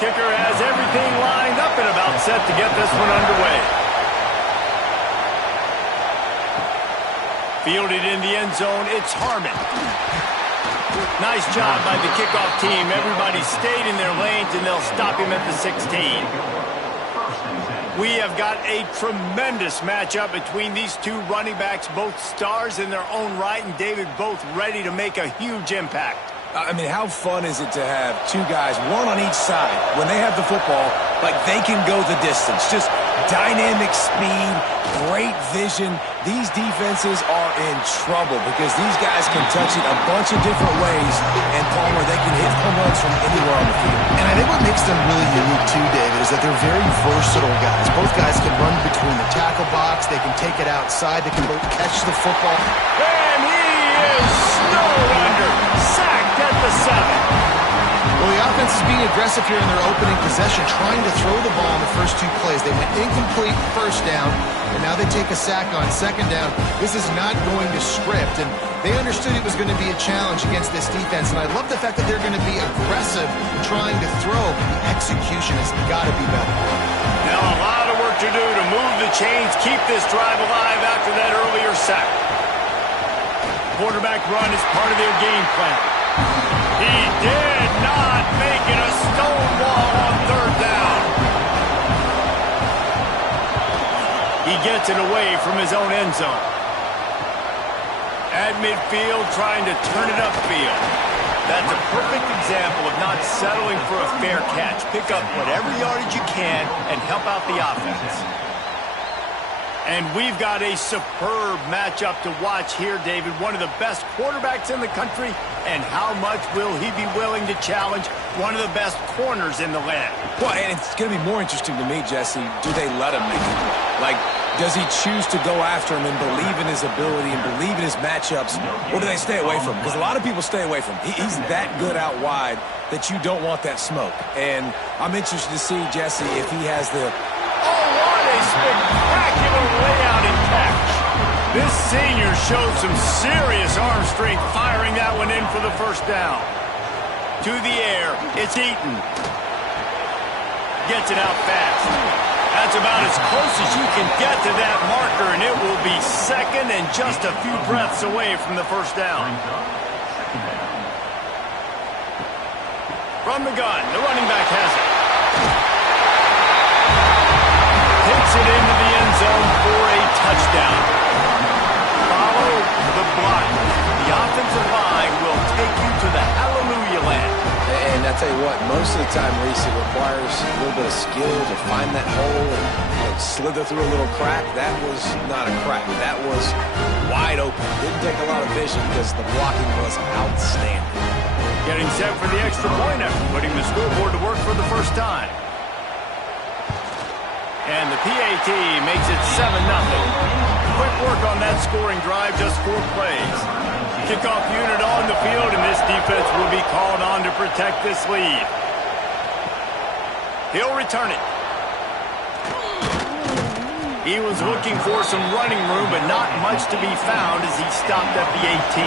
kicker has everything lined up and about set to get this one underway. Fielded in the end zone, it's Harmon. Nice job by the kickoff team. Everybody stayed in their lanes, and they'll stop him at the 16. We have got a tremendous matchup between these two running backs, both stars in their own right, and David, both ready to make a huge impact. I mean, how fun is it to have two guys, one on each side, when they have the football, like they can go the distance. Just dynamic speed, great vision. These defenses are in trouble because these guys can touch it a bunch of different ways, and Palmer, they can hit home runs from anywhere on the field. And I think what makes them really unique too, David, is that they're very versatile guys. Both guys can run between the tackle box, they can take it outside, they can both catch the football. And he is snowed under, sacked at the 7. Well, the offense is being aggressive here in their opening possession, trying to throw the ball in the first two plays. They went incomplete first down, and now they take a sack on second down. This is not going to script, and they understood it was going to be a challenge against this defense, and I love the fact that they're going to be aggressive in trying to throw, but the execution has got to be better. Now a lot of work to do to move the chains, keep this drive alive after that earlier sack. Quarterback run is part of their game plan. He did not make it a stonewall on third down. He gets it away from his own end zone. At midfield, trying to turn it upfield. That's a perfect example of not settling for a fair catch. Pick up whatever yardage you can and help out the offense. And we've got a superb matchup to watch here, David. One of the best quarterbacks in the country. And how much will he be willing to challenge one of the best corners in the land? Well, and it's going to be more interesting to me, Jesse, do they let him make it? Like, does he choose to go after him and believe in his ability and believe in his matchups, or do they stay away from him? Because a lot of people stay away from him. He's that good out wide that you don't want that smoke. And I'm interested to see, Jesse, if he has the... Oh, what a spectacular layout and catch. This senior showed some serious arm strength firing that one in for the first down. To the air, it's Eaton. Gets it out fast. That's about as close as you can get to that marker, and it will be second and just a few breaths away from the first down. From the gun, the running back has it. Takes it into the end zone for a touchdown. Follow the block. The offensive line will take you to the hallelujah land. And I tell you what, most of the time, Reese, it requires a little bit of skill to find that hole and slither through a little crack. That was not a crack. That was wide open. Didn't take a lot of vision because the blocking was outstanding. Getting set for the extra point after putting the scoreboard to work for the first time. And the PAT makes it 7-0. Quick work on that scoring drive, just 4 plays. Kickoff unit on the field, and this defense will be called on to protect this lead. He'll return it. He was looking for some running room, but not much to be found as he stopped at the 18.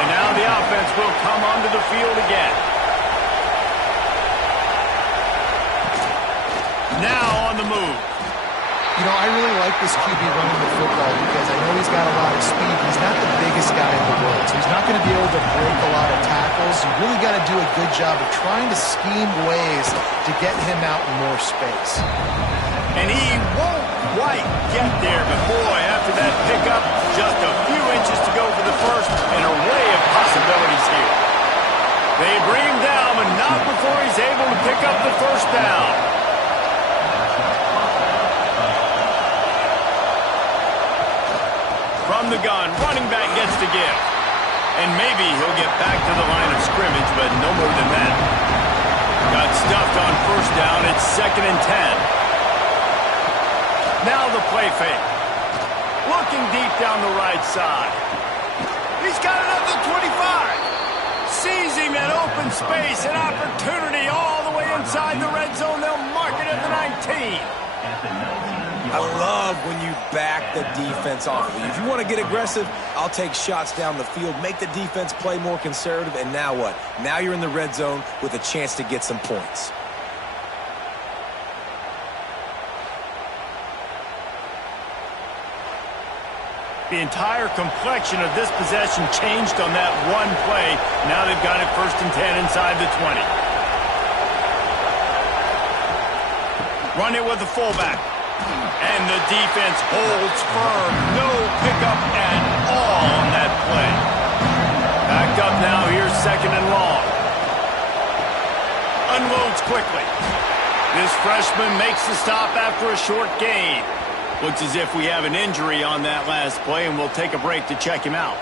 And now the offense will come onto the field again. Now on the move. You know, I really like this QB running the football because I know he's got a lot of speed. He's not the biggest guy in the world, so he's not going to be able to break a lot of tackles. You really got to do a good job of trying to scheme ways to get him out in more space. And he won't quite get there, but boy, after that pickup, just a few inches to go for the first, an array of possibilities here. They bring him down, but not before he's able to pick up the first down. From the gun, running back gets to give. And maybe he'll get back to the line of scrimmage, but no more than that. Got stuffed on first down. It's 2nd and 10. Now the play fake. Looking deep down the right side. He's got it up to 25. Sees him in open space, an opportunity all the way inside the red zone. They'll mark it at the 19. I love when you back the defense off of you. If you want to get aggressive, I'll take shots down the field, make the defense play more conservative, and now what? Now you're in the red zone with a chance to get some points. The entire complexion of this possession changed on that one play. Now they've got it 1st and 10 inside the 20. Run it with the fullback. And the defense holds firm. No pickup at all on that play. Backed up now. Here's 2nd and long. Unloads quickly. This freshman makes the stop after a short gain. Looks as if we have an injury on that last play, and we'll take a break to check him out.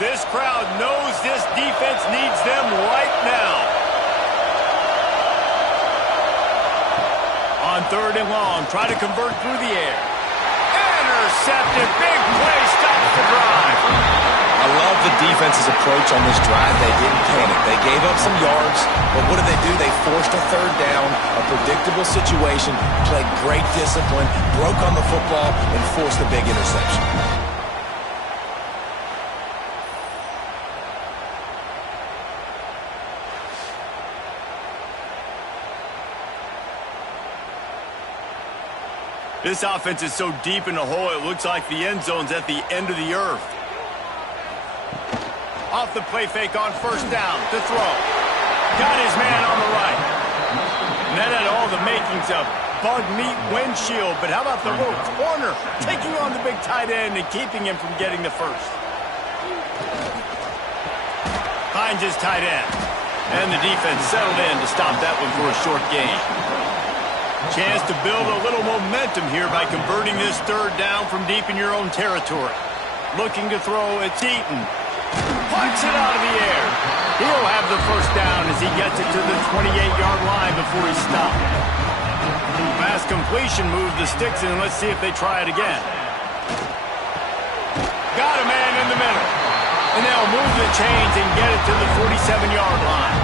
This crowd knows this defense needs them right now. On 3rd and long, try to convert through the air. Intercepted. Big play. Stops the drive. I love the defense's approach on this drive. They didn't panic. They gave up some yards, but what did they do? They forced a 3rd down, a predictable situation, played great discipline, broke on the football, and forced a big interception. This offense is so deep in the hole, it looks like the end zone's at the end of the earth. Off the play fake on 1st down to throw. Got his man on the right. And that had all the makings of bug meat windshield, but how about the little corner taking on the big tight end and keeping him from getting the first? Finds his tight end. And the defense settled in to stop that one for a short gain. Chance to build a little momentum here by converting this 3rd down from deep in your own territory. Looking to throw, it's Eaton. Punts it out of the air. He'll have the 1st down as he gets it to the 28-yard line before he's stopped. Fast completion moves the sticks in. Let's see if they try it again. Got a man in the middle. And they'll move the chains and get it to the 47-yard line.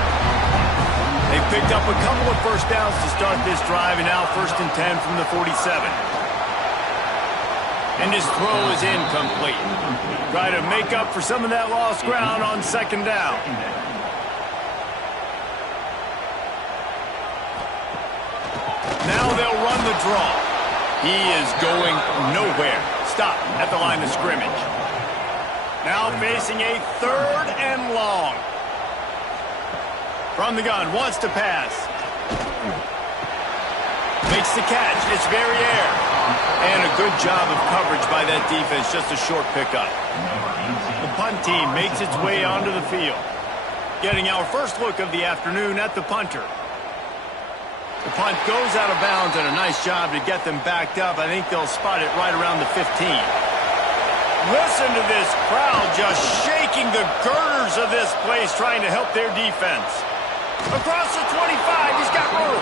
They picked up a couple of 1st downs to start this drive, and now 1st and 10 from the 47. And his throw is incomplete. Try to make up for some of that lost ground on 2nd down. Now they'll run the draw. He is going nowhere. Stop at the line of scrimmage. Now facing a 3rd and long. From the gun, wants to pass. Makes the catch. It's Verrier. And a good job of coverage by that defense. Just a short pickup. The punt team makes its way onto the field. Getting our first look of the afternoon at the punter. The punt goes out of bounds, and a nice job to get them backed up. I think they'll spot it right around the 15. Listen to this crowd just shaking the girders of this place, trying to help their defense. Across the 25, he's got room.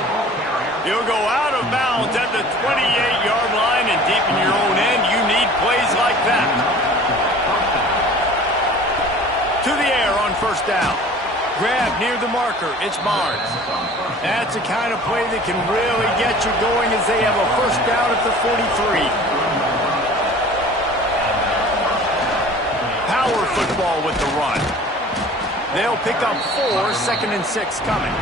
He'll go out of bounds at the 28-yard line, and deep in your own end, you need plays like that. To the air on 1st down. Grab near the marker. It's Barnes. That's the kind of play that can really get you going as they have a 1st down at the 43. Power football with the run. They'll pick up 4, 2nd and 6 coming.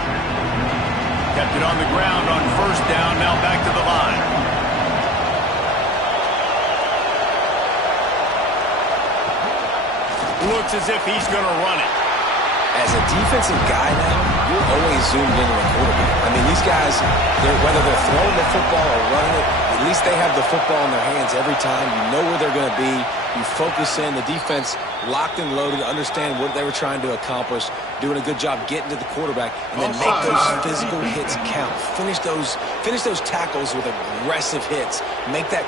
Kept it on the ground on 1st down, now back to the line. Looks as if he's going to run it. As a defensive guy now, you're always zoomed in on the quarterback. I mean, these guys, whether they're throwing the football or running it, at least they have the football in their hands every time. You know where they're going to be. You focus in. The defense locked and loaded, understand what they were trying to accomplish, doing a good job getting to the quarterback, and then make those physical hits count. Finish those tackles with aggressive hits. Make that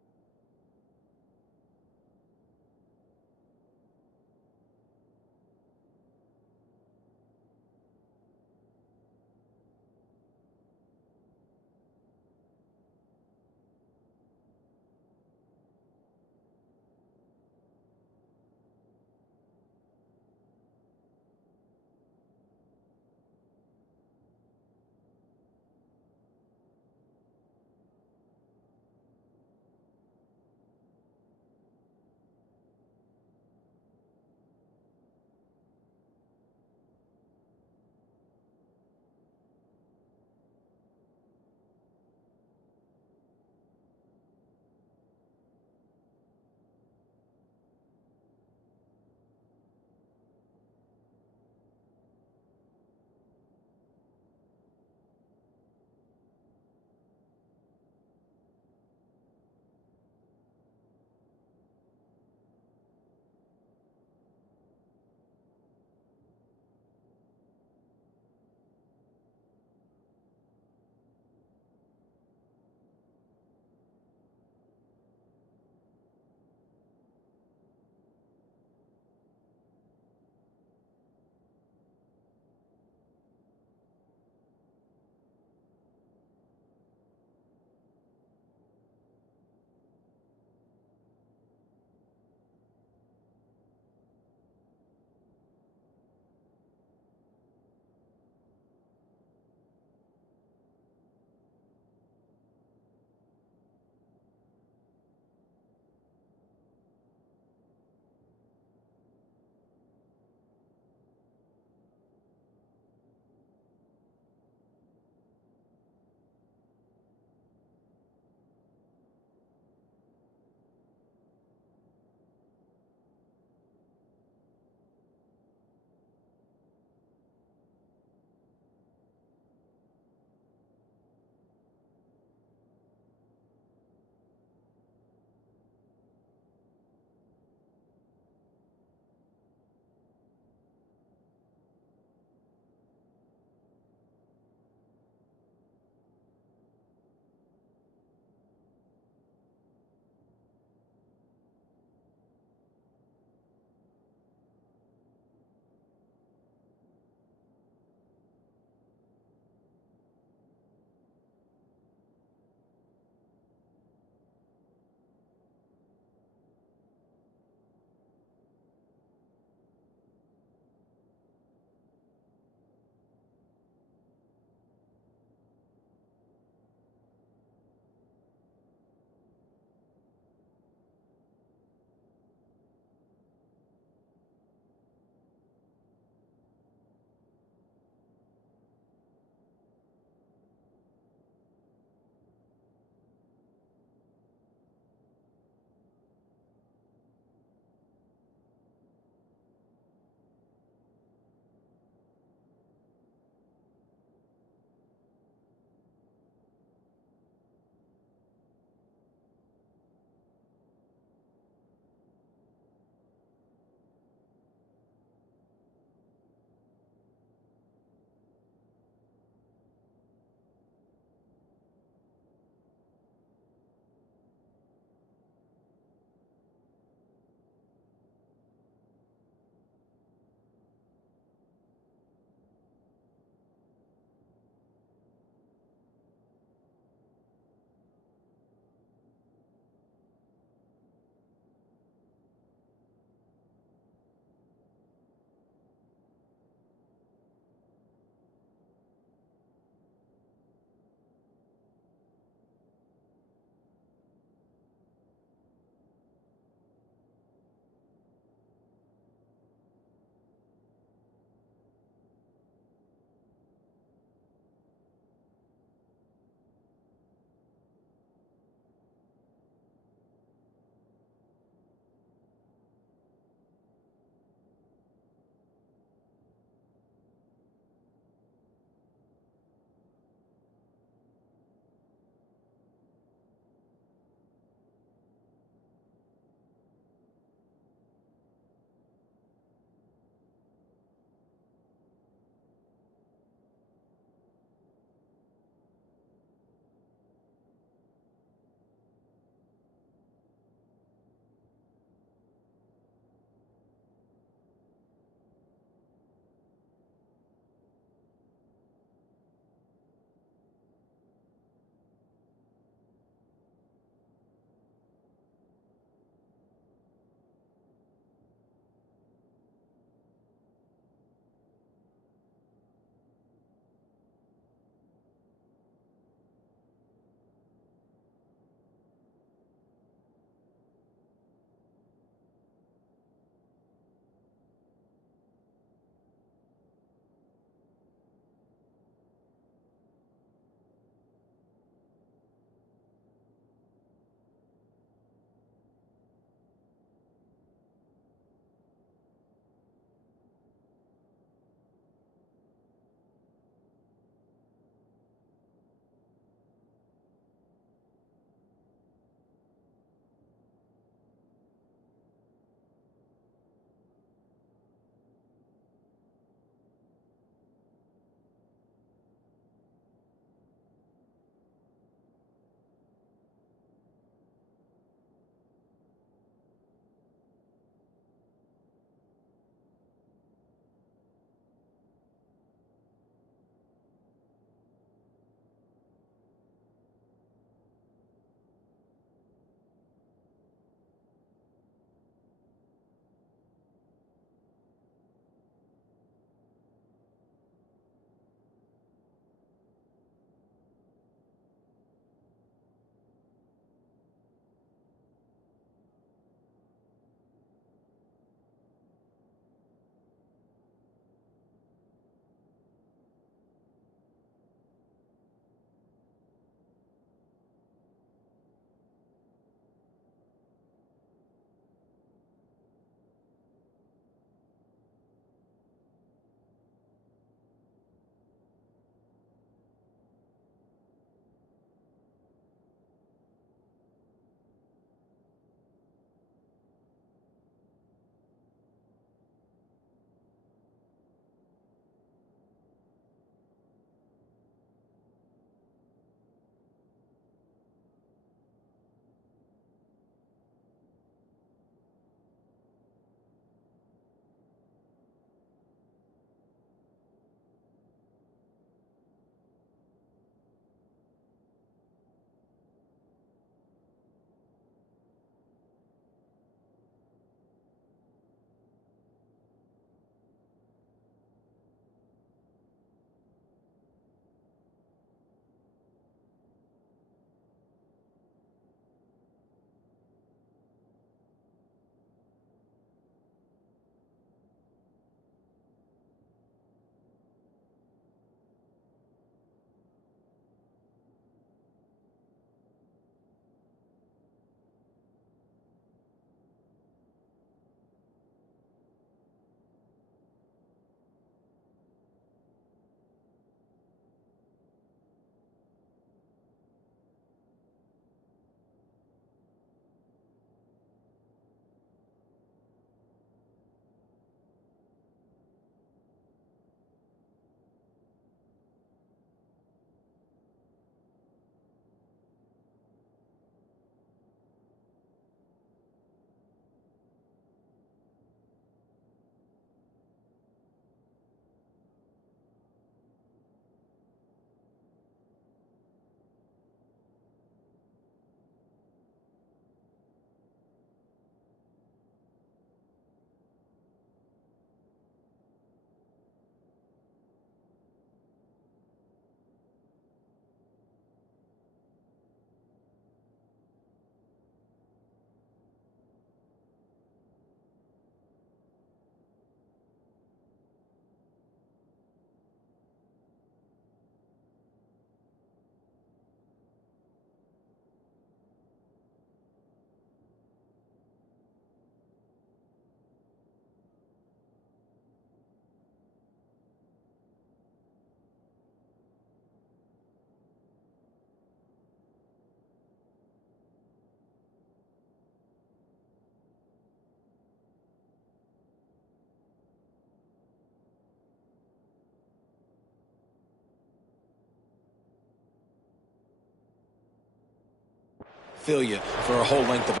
feel you for a whole length of.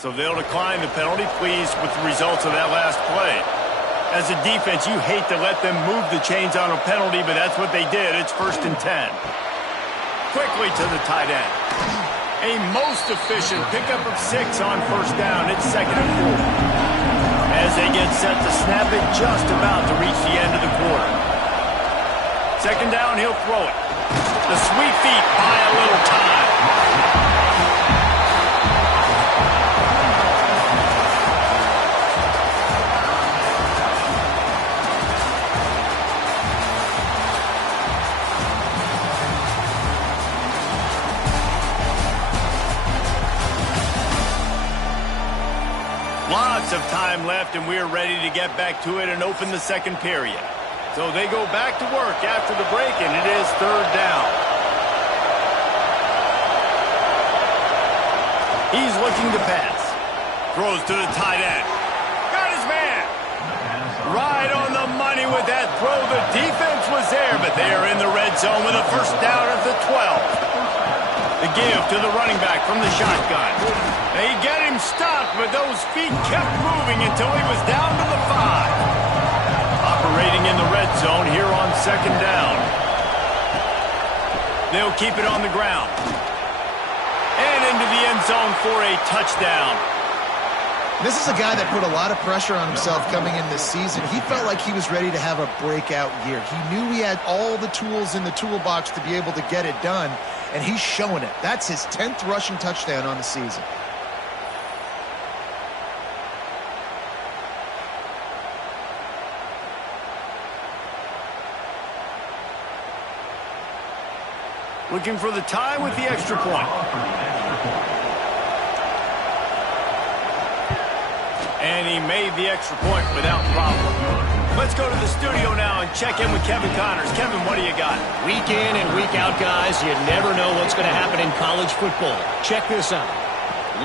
So they'll decline the penalty, pleased with the results of that last play. As a defense, you hate to let them move the chains on a penalty, but that's what they did. It's 1st and 10. Quickly to the tight end. A most efficient pickup of 6 on 1st down. It's 2nd and 4. As they get set to snap it, just about to reach the end of the quarter. 2nd down, he'll throw it. The sweet feet buy a little time. Lots of time left, and we're ready to get back to it and open the 2nd period. So they go back to work after the break, and it is 3rd down. He's looking to pass. Throws to the tight end. Got his man. Right on the money with that throw. The defense was there, but they are in the red zone with a 1st down at the 12. The give to the running back from the shotgun. They get him stopped, but those feet kept moving until he was down to the 5. Operating in the red zone here on 2nd down. They'll keep it on the ground. And into the end zone for a touchdown. This is a guy that put a lot of pressure on himself coming in this season. He felt like he was ready to have a breakout year. He knew he had all the tools in the toolbox to be able to get it done, and he's showing it. That's his 10th rushing touchdown on the season. Looking for the tie with the extra point. And he made the extra point without problem. Let's go to the studio now and check in with Kevin Connors. Kevin, what do you got? Week in and week out, guys, you never know what's going to happen in college football. Check this out.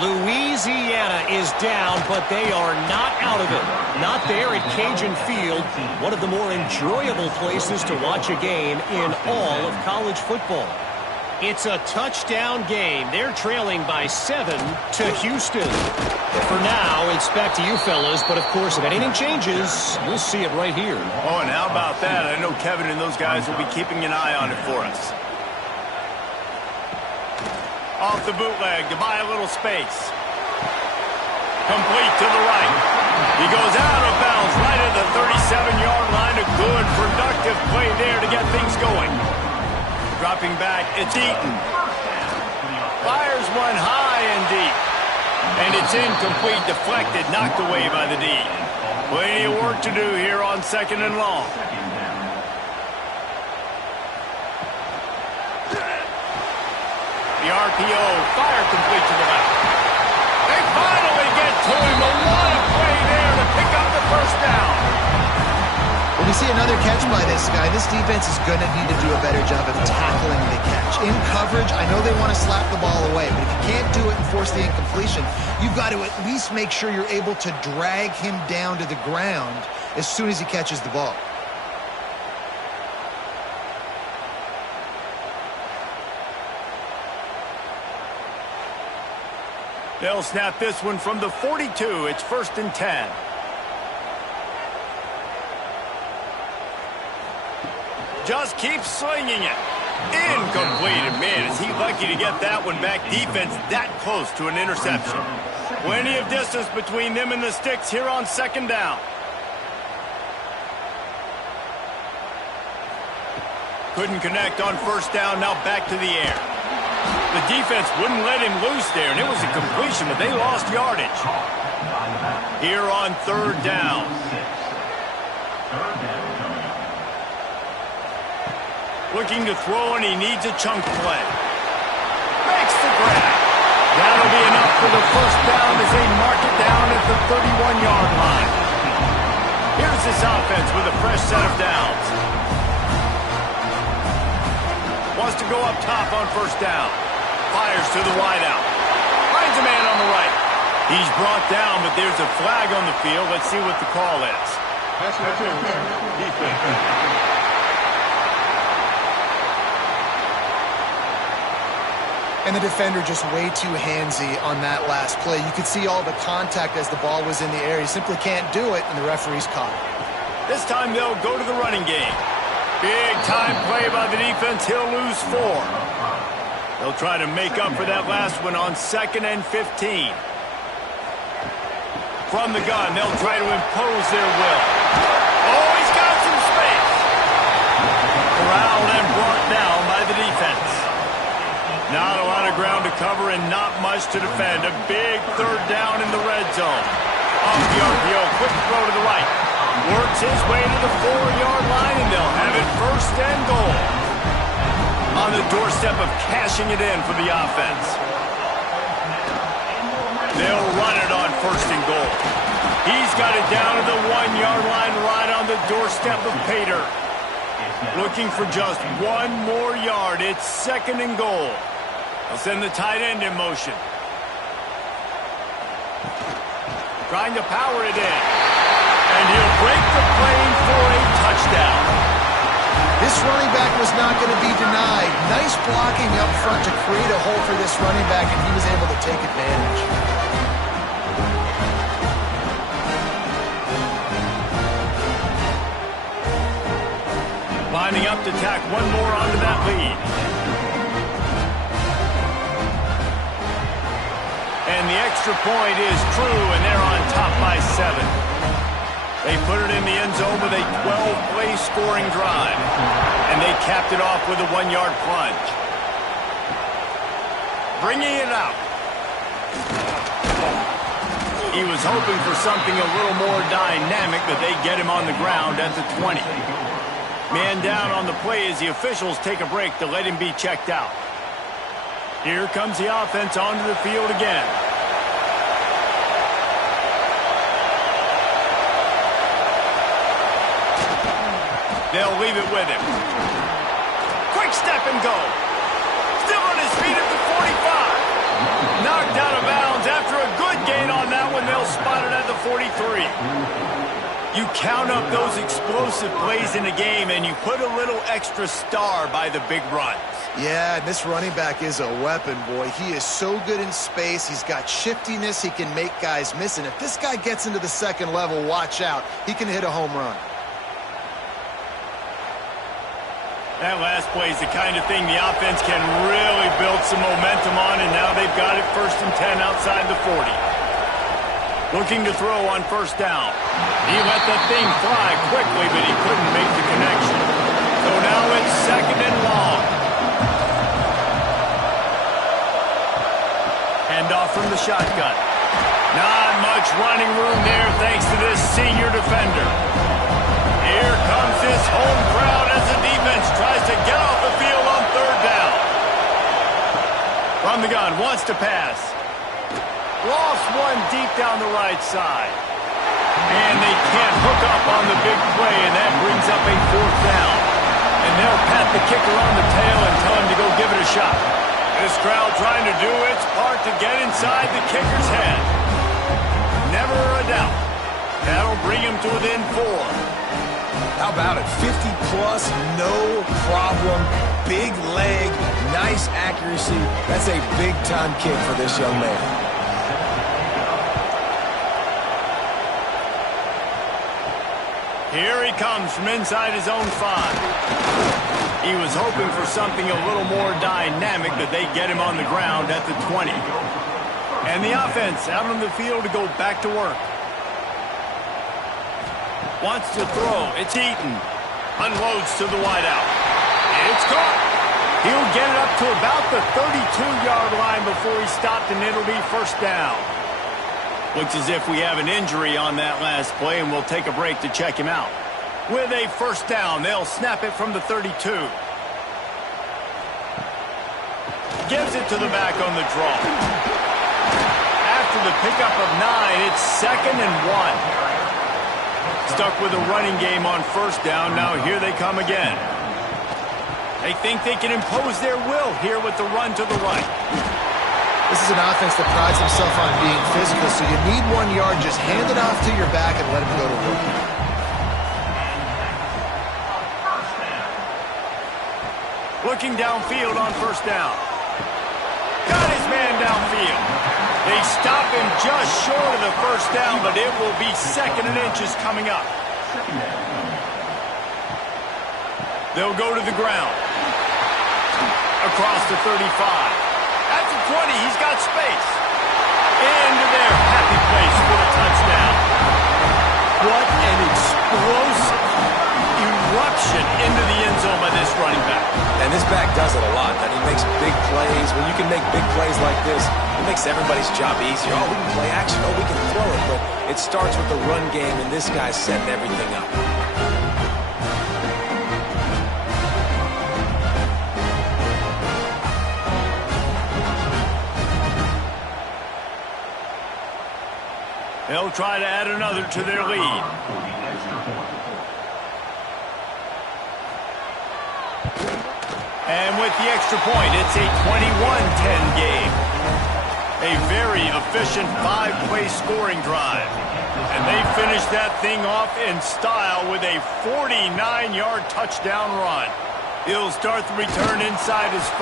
Louisiana is down, but they are not out of it. Not there at Cajun Field, one of the more enjoyable places to watch a game in all of college football. It's a touchdown game. They're trailing by 7 to Houston. For now, it's back to you fellas, but of course, if anything changes, we'll see it right here. Oh, and how about that? I know Kevin and those guys will be keeping an eye on it for us. Off the bootleg to buy a little space. Complete to the right. He goes out of bounds right at the 37-yard line. A good, productive play there to get things going. Dropping back, it's Eaton. Fires one high and deep. And it's incomplete, deflected, knocked away by the D. Plenty of work to do here on 2nd and long. The RPO, fire complete to the left. They finally get to him. A lot of play there to pick up the 1st down. When you see another catch by this guy, this defense is going to need to do a better job of tackling the catch. In coverage, I know they want to slap the ball away, but if you can't do it and force the incompletion, you've got to at least make sure you're able to drag him down to the ground as soon as he catches the ball. They'll snap this one from the 42. It's 1st and 10. Just keep slinging it. Incomplete. And man, is he lucky to get that one back. Defense that close to an interception. Plenty of distance between them and the sticks here on 2nd down. Couldn't connect on 1st down. Now back to the air. The defense wouldn't let him loose there, and it was a completion, but they lost yardage. Here on 3rd down. Looking to throw, and he needs a chunk play. Makes the grab. That'll be enough for the 1st down as they mark it down at the 31-yard line. Here's this offense with a fresh set of downs. Wants to go up top on 1st down. Fires to the wideout. Finds a man on the right. He's brought down, but there's a flag on the field. Let's see what the call is. And the defender just way too handsy on that last play. You could see all the contact as the ball was in the air. He simply can't do it, and the referee's caught it. This time they'll go to the running game. Big time play by the defense. He'll lose 4. They'll try to make up for that last one on 2nd and 15. From the gun, they'll try to impose their will. Oh, he's got some space. Corralled and brought down by the defense. Not a lot of ground to cover and not much to defend. A big 3rd down in the red zone. Off the RPO, quick throw to the right. Works his way to the 4-yard line, and they'll have it 1st and goal. On the doorstep of cashing it in for the offense. They'll run it on 1st and goal. He's got it down to the 1-yard line right on the doorstep of Pater. Looking for just 1 more yard. It's 2nd and goal. They'll send the tight end in motion. Trying to power it in. And he'll break the plane for a touchdown. This running back was not going to be denied. Nice blocking up front to create a hole for this running back, and he was able to take advantage. Lining up to tack 1 more onto that lead. And the extra point is true, and they're on top by 7. They put it in the end zone with a 12-play scoring drive. And they capped it off with a 1-yard plunge. Bringing it out. He was hoping for something a little more dynamic, but they get him on the ground at the 20. Man down on the play as the officials take a break to let him be checked out. Here comes the offense onto the field again. They'll leave it with him. Quick step and go. Still on his feet at the 45. Knocked out of bounds after a good gain on that one. They'll spot it at the 43. You count up those explosive plays in a game, and you put a little extra star by the big runs. Yeah, this running back is a weapon, boy. He is so good in space. He's got shiftiness. He can make guys miss. And if this guy gets into the 2nd level, watch out. He can hit a home run. That last play is the kind of thing the offense can really build some momentum on, and now they've got it 1st and 10 outside the 40. Looking to throw on 1st down. He let that thing fly quickly, but he couldn't make the connection. So now it's 2nd and long. Handoff from the shotgun. Not much running room there thanks to this senior defender. Here comes this home crowd as the defense tries to get off the field on 3rd down. From the gun, wants to pass. Lost one deep down the right side. And they can't hook up on the big play, and that brings up a 4th down. And they'll pat the kicker on the tail and tell him to go give it a shot. This crowd trying to do its part to get inside the kicker's head. Never a doubt. That'll bring him to within 4. How about it? 50-plus, no problem. Big leg, nice accuracy. That's a big-time kick for this young man. Here he comes from inside his own 5. He was hoping for something a little more dynamic, but they get him on the ground at the 20. And the offense out on the field to go back to work. Wants to throw. It's Eaton. Unloads to the wideout. It's caught. He'll get it up to about the 32-yard line before he stopped, and it'll be 1st down. Looks as if we have an injury on that last play, and we'll take a break to check him out. With a 1st down, they'll snap it from the 32. Gives it to the back on the draw. After the pickup of 9, it's 2nd and 1. Stuck with a running game on 1st down. Now here they come again. They think they can impose their will here with the run to the right. This is an offense that prides himself on being physical, so you need 1 yard. Just hand it off to your back and let him go to work. Looking downfield on 1st down. downfield. They stop him just short of the first down, but it will be 2nd and inches coming up. They'll go to the ground. Across the 35. At the 20, he's got space. Into their happy place for the touchdown. What an explosive eruption into the end zone by this running back. And this back does it a lot. And he makes big plays. When you can make big plays like this, it makes everybody's job easier. Oh, we can play action. Oh, we can throw it. But it starts with the run game, and this guy's setting everything up. They'll try to add another to their lead. And with the extra point, it's a 21-10 game. A very efficient 5-play scoring drive. And they finish that thing off in style with a 49-yard touchdown run. He'll start the return inside his 5.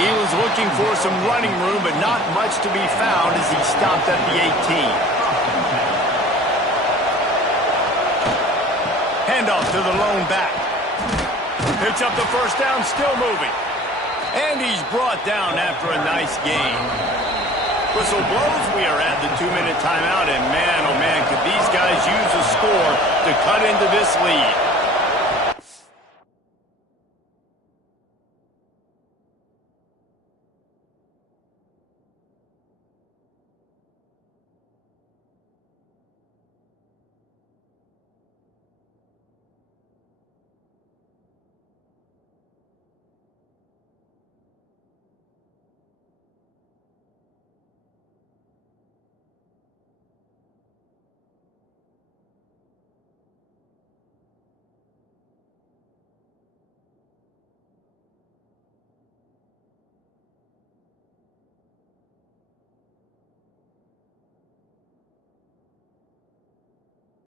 He was looking for some running room, but not much to be found as he stopped at the 18. Handoff to the lone back. Picks up the first down, still moving. And he's brought down after a nice gain. Whistle blows, we are at the 2-minute timeout, and man, oh man, could these guys use a score to cut into this lead.